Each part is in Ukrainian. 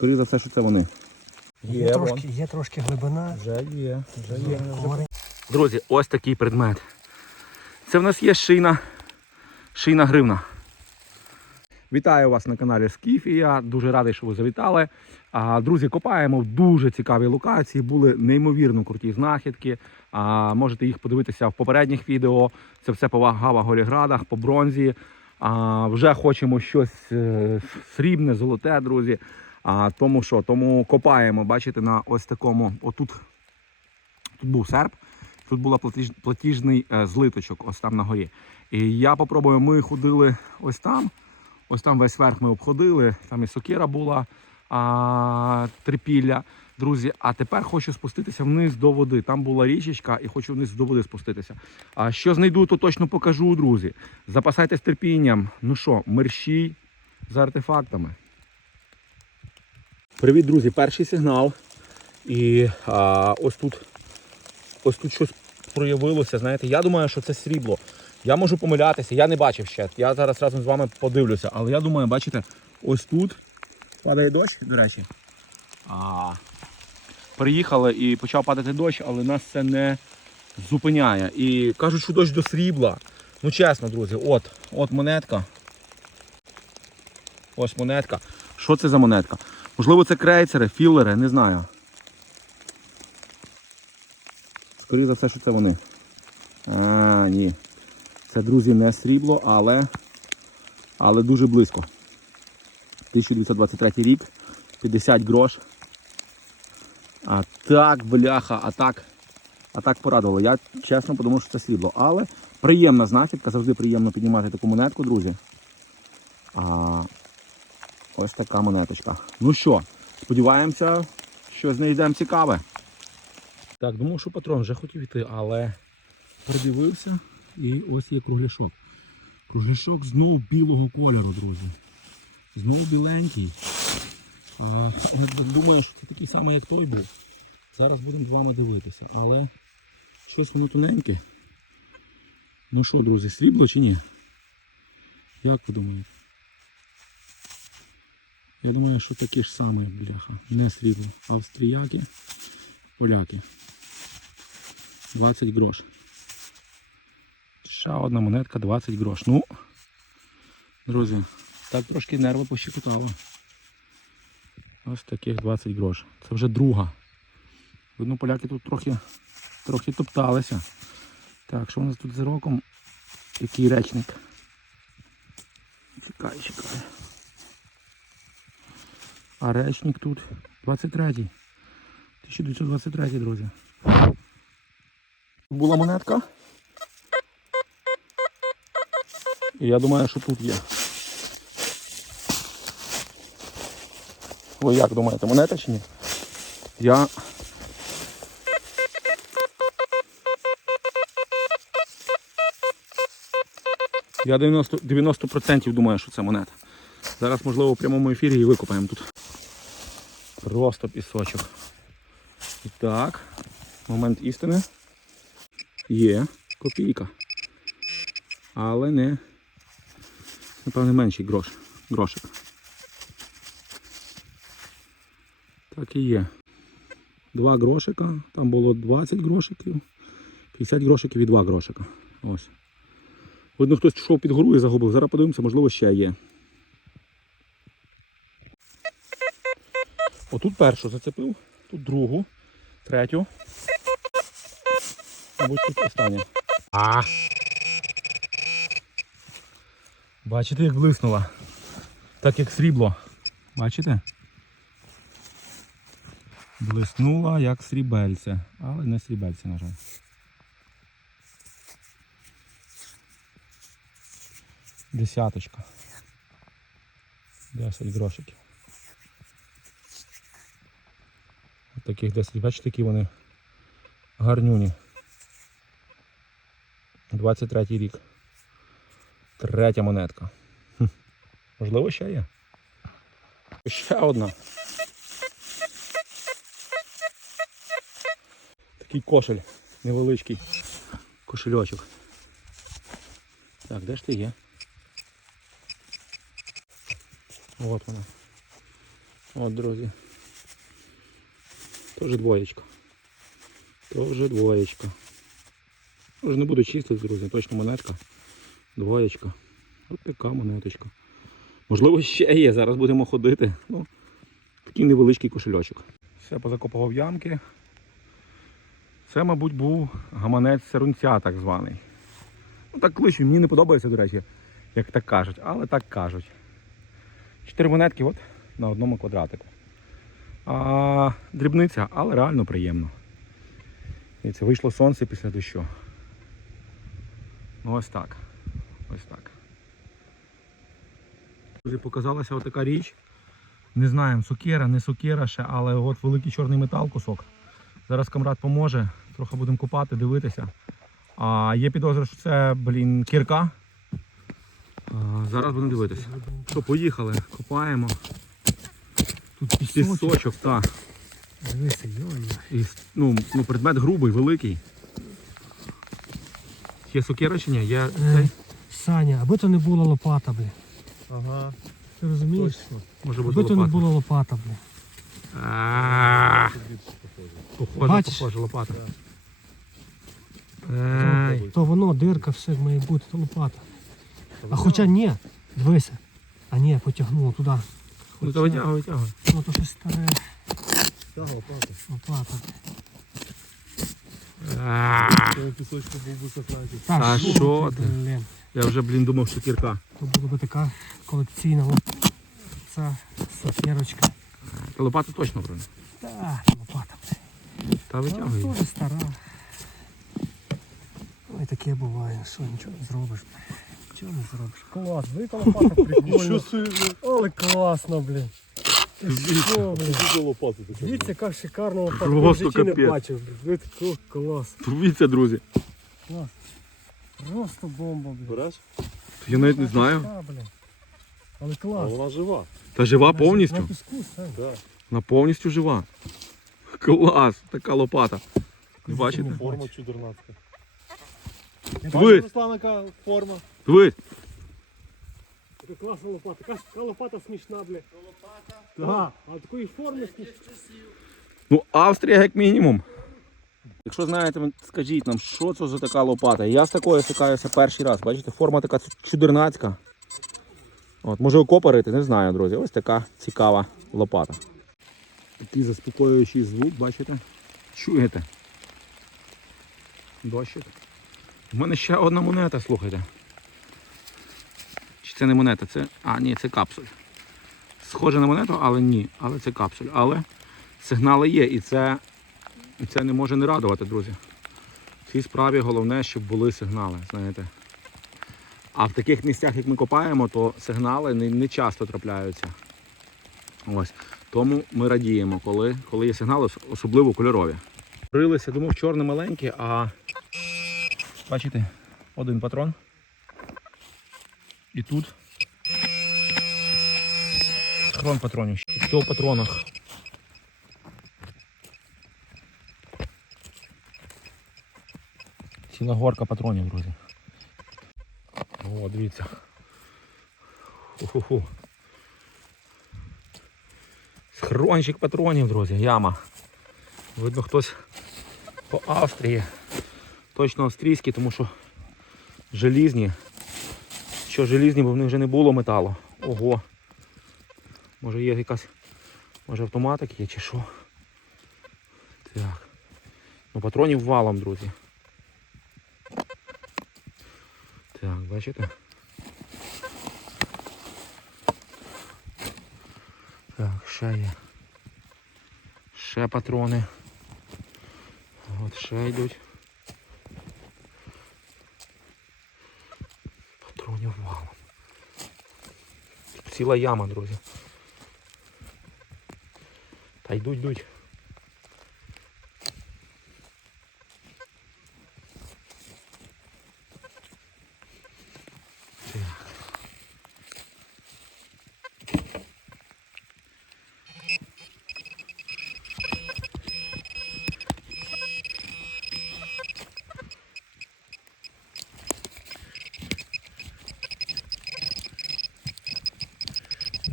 Скоріше за все, що це вони. Є, трошки, є трошки глибина. Вже є, вже Говори. Друзі, ось такий предмет. Це в нас є шийна, шийна гривна. Вітаю вас на каналі Скіфія. Дуже радий, що ви завітали. А, друзі, копаємо в дуже цікавій локації. Були неймовірно круті знахідки. А, можете їх подивитися в попередніх відео. Це все по Гава Голіградах, по бронзі. А, вже хочемо щось е, срібне, золоте, друзі. А, тому що, тому копаємо, бачите, на ось такому. Отут тут був серп. Тут була платіж, платіжний е, злиточок, ось там на горі. І я попробую, ми ходили ось там. Ось там весь верх ми обходили, там і сокира була, а, трипілля, друзі. А тепер хочу спуститися вниз до води. Там була річечка і хочу вниз до води спуститися. А що знайду, то точно покажу, друзі. Запасайтесь терпінням. Ну що, мерщій за артефактами. Привіт, друзі! Перший сигнал. І а, ось тут ось тут щось проявилося. Знаєте, я думаю, що це срібло. Я можу помилятися, я не бачив ще. Я зараз разом з вами подивлюся. Але я думаю, бачите, ось тут падає дощ, до речі. А, приїхали і почав падати дощ, але нас це не зупиняє. І кажуть, що дощ до срібла. Ну чесно, друзі, от, от монетка. Ось монетка. Що це за монетка? Можливо, це крейцери, філери, не знаю. Скоріше за все, що це вони. А, ні. Це, друзі, не срібло, але, але дуже близько. 1923 рік, 50 грош. А так, бляха, а так, а так порадувало. Я чесно подумав, що це срібло. Але приємна знахідка, завжди приємно піднімати таку монетку, друзі. Ось така монеточка. Ну що, сподіваємося, що знайдемо цікаве. Так, думав, що патрон вже хотів йти, але продивився і ось є кругляшок. Кругляшок знову білого кольору, друзі. Знову біленький. Думаю, що це такий самий, як той був. Зараз будемо з вами дивитися. Але щось воно тоненьке. Ну що, друзі, срібло чи ні? Як ви думаєте? Я думаю, що таке ж саме, бляха. Не срібло. Австріяки, поляки. 20 грош. Ще одна монетка 20 грош. Ну, друзі, так трошки нерви пощекотало. Ось таких 20 грош. Це вже друга. Видно, поляки тут трохи трохи топталися. Так, що у нас тут за роком? Який речник? Чекай, чекай. А речник тут 23-й. 1923, друзі. Була монетка. І я думаю, що тут є. Ви як думаєте, монета чи ні? Я. Я 90%, 90% думаю, що це монета. Зараз, можливо, в прямому ефірі її викопаємо тут. Просто пісочок. І так, момент істини. Є копійка. Але не, напевне, менший грош, грошик. Так і є. Два грошика, там було 20 грошиків, 50 грошиків і 2 грошика. Ось. Видно, хтось пішов під гору і загубив. Зараз подивимося, можливо, ще є. Отут першу зацепив, тут другу, третю. Мабуть, тут остання. А. Бачите, як блиснула. Так як срібло. Бачите? Блиснула як срібельце, але не срібельце, на жаль. Десяточка. 10 грошиків. От таких 10, бачите, які вони гарнюні. 23 рік. Третя монетка. Хм. Можливо, ще є. Ще одна. Такий кошель невеличкий. Кошельочок. Так, де ж ти є? От вона. От, друзі. Тоже двоєчка. Тоже двоєчка. Вже не буду чистити, друзі, точно монетка. Двоєчка. От така монеточка. Можливо, ще є. Зараз будемо ходити. Ну, такий невеличкий кошельочок. Все позакопував ямки. Це, мабуть, був гаманець сирунця так званий. Ну так кличуть, мені не подобається, до речі, як так кажуть, але так кажуть. Чотири монетки от на одному квадратику. А, дрібниця, але реально приємно. І це вийшло сонце після дощу. Ну ось так. Ось так. Друзі, показалася отака річ. Не знаємо, сокира, не сокира ще, але от великий чорний метал кусок. Зараз камрад поможе, трохи будемо купати, дивитися. А є підозра, що це, блін, кірка. А, зараз будемо дивитися. Що, поїхали, копаємо. Тут пісочок. Так. Дивися, йой. Ну, ну, предмет грубий, великий. Є сокира чи ні? Є Е. Саня, аби то не була лопата, блін. Ага, Ти розумієш? точно. Може бути Аби то не лопата. була лопата, блін. А, Похоже, Бачиш? похоже, лопата. Ей, То воно, дирка, все має бути, то лопата. А хоча ні, дивися. А ні, потягнуло туди. Ну то витягуй, витягуй. Ну то щось старе Та, лопата. лопата. А, Це пісочку був би сохранити. Та Та що ти? блін. Я вже, блін, думав, що кірка. То була би така колекційна лопата. Ця сокирочка. Та лопата точно, правильно. Та, лопата. Та Вона витягуй. теж стара. Ой, таке буває. Що, нічого не зробиш. Нічого не зробиш. Клас, велика лопата прикольна. собі. Але класно, блін. Що, блін. Дуже лопати таке. Дивіться, яка шикарна лопата. Просто Я в житті не капець. бачив. блін. Дивіться, ко- клас. Дивіться, друзі. Клас. Просто бомба, блін. Береш? Я навіть не знаю. Така, блін. Але А клас. вона жива. Та жива На повністю. піску, Сань. Да. Вона повністю жива. Клас, така лопата. Ви Бачите? Форма чудернацька. Я Ви. Бачиш, Руслан, яка форма? Дивись. Така класна лопата. Така, така лопата смішна, блін. Так, а такої форми смішна. Ну, Австрія як мінімум. Якщо знаєте, скажіть нам, що це за така лопата. Я з такою стикаюся перший раз. Бачите, форма така чудернацька. От, може окопарити, не знаю, друзі. Ось така цікава лопата. Такий заспокоюючий звук, бачите? Чуєте? Дощик. У мене ще одна монета, слухайте. Це не монета? Це. А, ні, це капсуль. Схоже на монету, але ні. Але це капсуль. Але сигнали є, і це, це не може не радувати, друзі. В цій справі головне, щоб були сигнали, знаєте. А в таких місцях, як ми копаємо, то сигнали не, не часто трапляються. Ось. Тому ми радіємо, коли, коли є сигнали, особливо кольорові. Рилися, думав, чорне маленьке, а бачите, один патрон. І тут хрон патронів. В патронах Ціла горка патронів, друзі. О, дивіться. Ху-ху-ху. Схрончик патронів, друзі, яма. Видно, хтось по Австрії. Точно австрійські, тому що желізні. Що желізні, бо в них вже не було металу. Ого. Може є якась. Може автоматик є чи що. Так. Ну патронів валом, друзі. Так, бачите? Так, ще є. Ще патрони. От ще йдуть. Патронів валом. Ціла яма, друзі. Та йдуть, йдуть.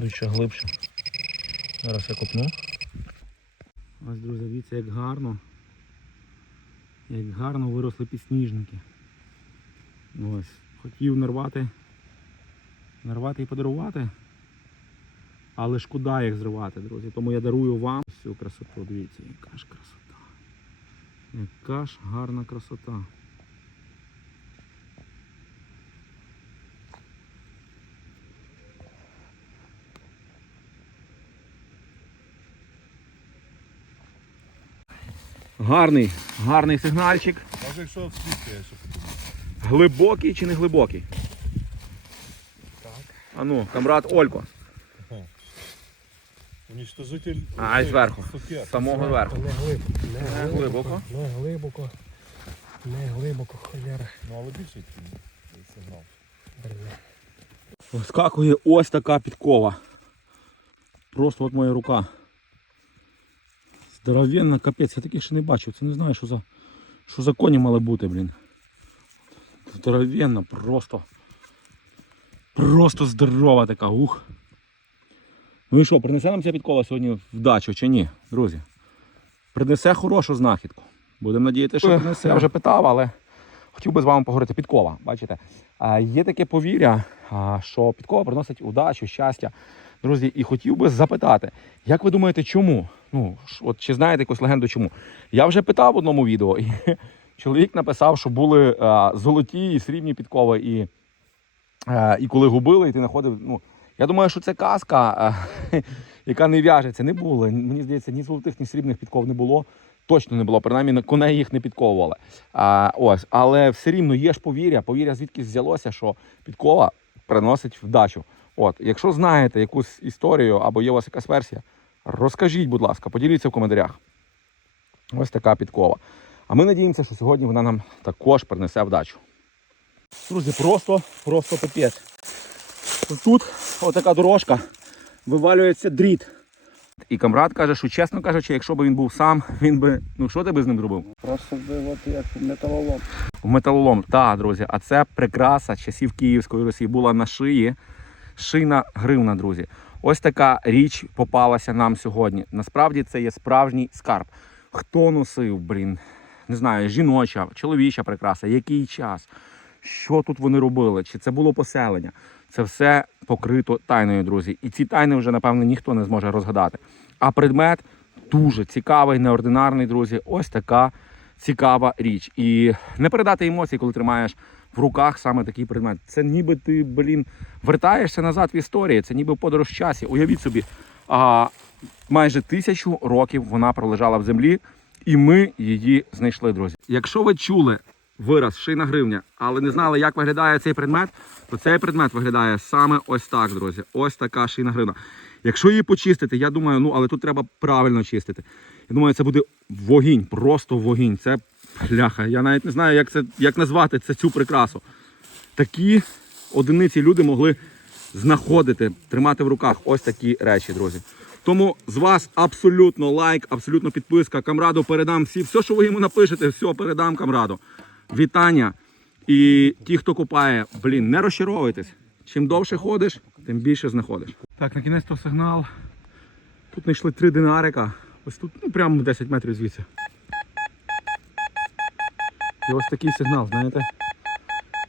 Ще глибше. Зараз я копну. Ось, друзі, дивіться, як гарно. Як гарно виросли підсніжники. Ось. Хотів нарвати. Нарвати і подарувати. Але шкода їх зривати, друзі. Тому я дарую вам всю красоту. Дивіться, яка ж красота. Яка ж гарна красота. Гарний, гарний сигнальчик. Може якщо вслідки, я ще подумаю. Глибокий чи не глибокий? Так. А ну, камрад Олько. Уничтожитель. А, зверху. З самого верху. Не глибоко. Не Не глибоко. Не глибоко. Не глибоко, холєра. Ну але більше ці сигнал. Бля. Вискакує ось така підкова. Просто от моя рука. Здоровенна, капець, я таких ще не бачив. Це не знаю, що за, що за коні мали бути, блін. Здоровенна, просто. Просто здорова така, ух. Ну і що, принесе нам ця підкова сьогодні вдачу чи ні, друзі? Принесе хорошу знахідку. Будемо надіятися, що принесе. Я вже питав, але хотів би з вами поговорити. Підкова, бачите? Є таке повір'я, що підкова приносить удачу, щастя. Друзі, і хотів би запитати, як ви думаєте, чому? Ну, от чи знаєте якусь легенду чому? Я вже питав в одному відео, і чоловік написав, що були а, золоті і срібні підкови, і, а, і коли губили, і ти знаходив. Ну, я думаю, що це казка, а, яка не в'яжеться. Не було. Мені здається, ні золотих, ні срібних підков не було. Точно не було, принаймні на коней їх не підковували. А, ось, але все рівно є ж повір'я. Повір'я звідки взялося, що підкова приносить вдачу. От, якщо знаєте якусь історію або є у вас якась версія, розкажіть, будь ласка, поділіться в коментарях. Ось така підкова. А ми надіємося, що сьогодні вона нам також принесе вдачу. Друзі, просто, просто пипець. Тут отака дорожка, вивалюється дріт. І камрад каже, що чесно кажучи, якщо б він був сам, він би. Ну що ти би з ним зробив? Просто би от як металолом. В металолом. Так, друзі, а це прикраса часів Київської Росії була на шиї. Шийна гривна, друзі. Ось така річ попалася нам сьогодні. Насправді це є справжній скарб. Хто носив, блін, не знаю, жіноча, чоловіча прикраса, який час, що тут вони робили, чи це було поселення. Це все покрито тайною, друзі. І ці тайни вже, напевно, ніхто не зможе розгадати. А предмет дуже цікавий, неординарний, друзі. Ось така цікава річ. І не передати емоції, коли тримаєш в руках саме такий предмет. Це ніби ти, блін, вертаєшся назад в історії, це ніби подорож в часі. Уявіть собі, а, майже тисячу років вона пролежала в землі, і ми її знайшли, друзі. Якщо ви чули вираз шийна гривня, але не знали, як виглядає цей предмет, то цей предмет виглядає саме ось так, друзі. Ось така шийна гривна. Якщо її почистити, я думаю, ну але тут треба правильно чистити. Я думаю, це буде вогінь, просто вогінь. Це бляха. Я навіть не знаю, як це як назвати це цю прикрасу. Такі одиниці люди могли знаходити, тримати в руках ось такі речі, друзі. Тому з вас абсолютно лайк, абсолютно підписка. Камраду передам всі. Все, що ви йому напишете, все передам камраду. Вітання. І ті, хто купає, блін, не розчаровуйтесь. Чим довше ходиш, тим більше знаходиш. Так, на кінець то сигнал. Тут знайшли три динарика. Ось тут, ну прямо 10 метрів звідси. І ось такий сигнал, знаєте.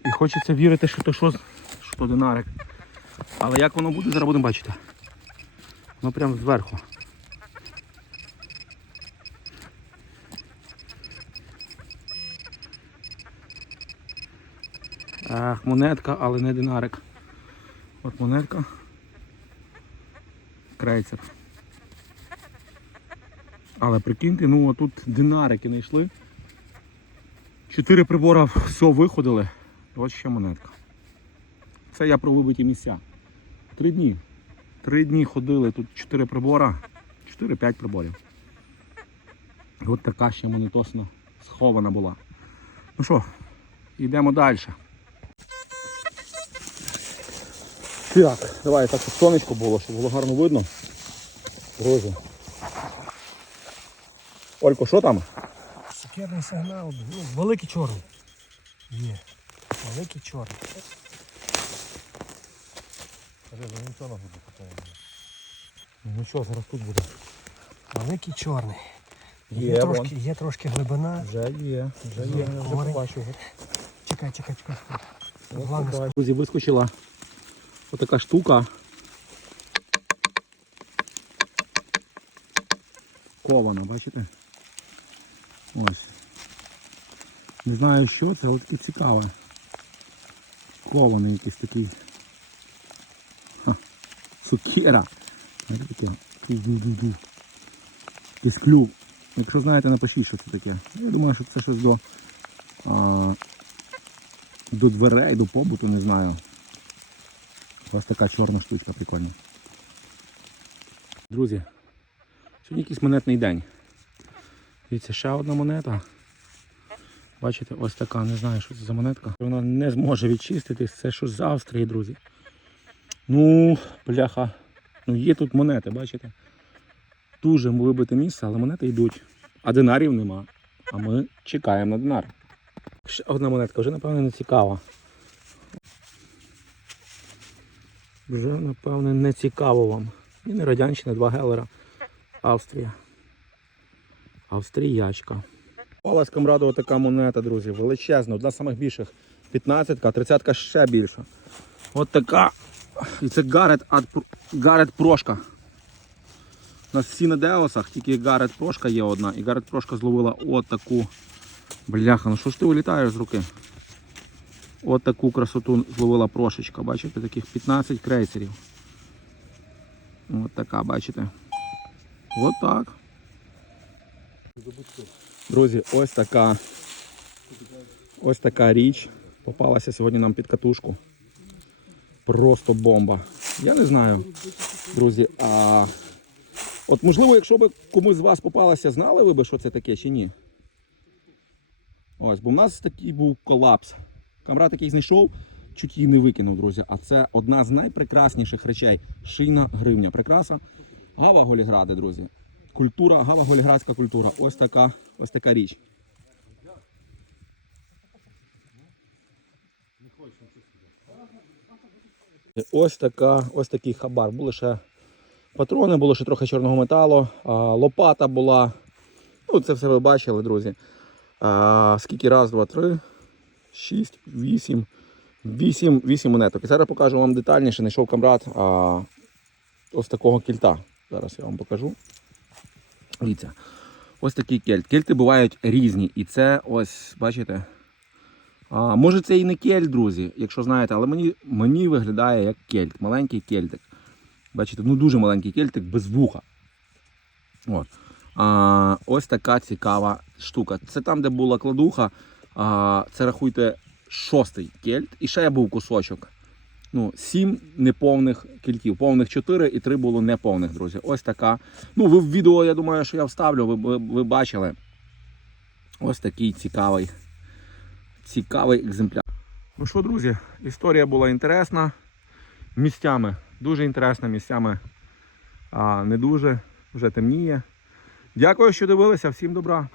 І хочеться вірити, що то що, що то динарик. Але як воно буде, зараз будемо бачити. Воно прямо зверху. Ах, монетка, але не динарик. От монетка. Крейцер. Але прикиньте, ну тут динарики знайшли. Чотири прибора все виходили. Ось ще монетка. Це я про вибиті місця. Три дні. Три дні ходили, тут чотири прибора, 4-5 приборів. І От така ще монетосна схована була. Ну що, йдемо далі. Так, давай так, щоб сонечко було, щоб було гарно видно. Друзі. Олько, що там? Сукерний сигнал. Ну, великий чорний. Є. Великий чорний. Ну нічого на губи потім. Ну що, зараз тут буде. Великий чорний. Є, Є, трошки, є трошки глибина. Вже є, вже є, я вже побачив. Чекай, чекай, чекай. Головне, Друзі, вискочила отака штука. Кована, бачите? Ось. Не знаю що це, але таке цікаве. Кований якийсь такий. Ха. Таке? Якийсь клюв. Якщо знаєте, напишіть, що це таке. Я думаю, що це щось до, а, до дверей, до побуту, не знаю. Ось така чорна штучка прикольна. Друзі, сьогодні якийсь монетний день. Дивіться, ще одна монета. Бачите, ось така, не знаю, що це за монетка. Вона не зможе відчиститись. Це що з Австрії, друзі. Ну, бляха. Ну є тут монети, бачите? Дуже вибите місце, але монети йдуть. А динарів нема. А ми чекаємо на динар. Ще одна монетка, вже напевно не цікава. Вже, напевне, не цікаво вам. І не Радянщина, два Гелера. Австрія. Австріячка. Палась Камрадова така монета, друзі. Величезна, одна з самих більших. 15-ка, 30-ка ще більша. От така. І це Гарет, Гарет Прошка. У нас всі на Деосах, тільки Гарет Прошка є одна. І Гарет Прошка зловила от таку. Бляха, ну що ж ти вилітаєш з руки? От таку красоту зловила прошечка. Бачите, таких 15 крейсерів. От така, бачите. От так. Друзі, ось така. Ось така річ. Попалася сьогодні нам під катушку. Просто бомба. Я не знаю, друзі. А... От можливо, якщо б комусь з вас попалася, знали ви би, що це таке чи ні? Ось, бо в нас такий був колапс. Камрад який знайшов, чуть її не викинув, друзі. А це одна з найпрекрасніших речей. Шийна гривня. Прикраса. Гава Голігради, друзі. Культура, гава голіградська культура. Ось така, ось така річ. Ось така, ось такий хабар. Були ще патрони, було ще трохи чорного металу, лопата була. Ну, це все ви бачили, друзі. Скільки? Раз, два, три, шість, вісім. Вісім, вісім монеток. І зараз покажу вам детальніше. Знайшов камрад ось такого кільта. Зараз я вам покажу. Дивіться. Ось такий кельт. Кельти бувають різні. І це ось, бачите. А, може це і не кельт, друзі, якщо знаєте, але мені, мені виглядає як кельт. Маленький кельтик. Бачите, ну дуже маленький кельтик без вуха. От. А, ось така цікава штука. Це там, де була кладуха. А, це рахуйте шостий кельт. І ще я був кусочок. Ну, сім неповних кільків. Повних чотири і три було неповних, друзі. Ось така. Ну, ви в відео, я думаю, що я вставлю, ви, ви бачили. Ось такий цікавий, цікавий екземпляр. Ну що, друзі, історія була інтересна. Місцями дуже інтересна, місцями а, не дуже, вже темніє. Дякую, що дивилися. Всім добра.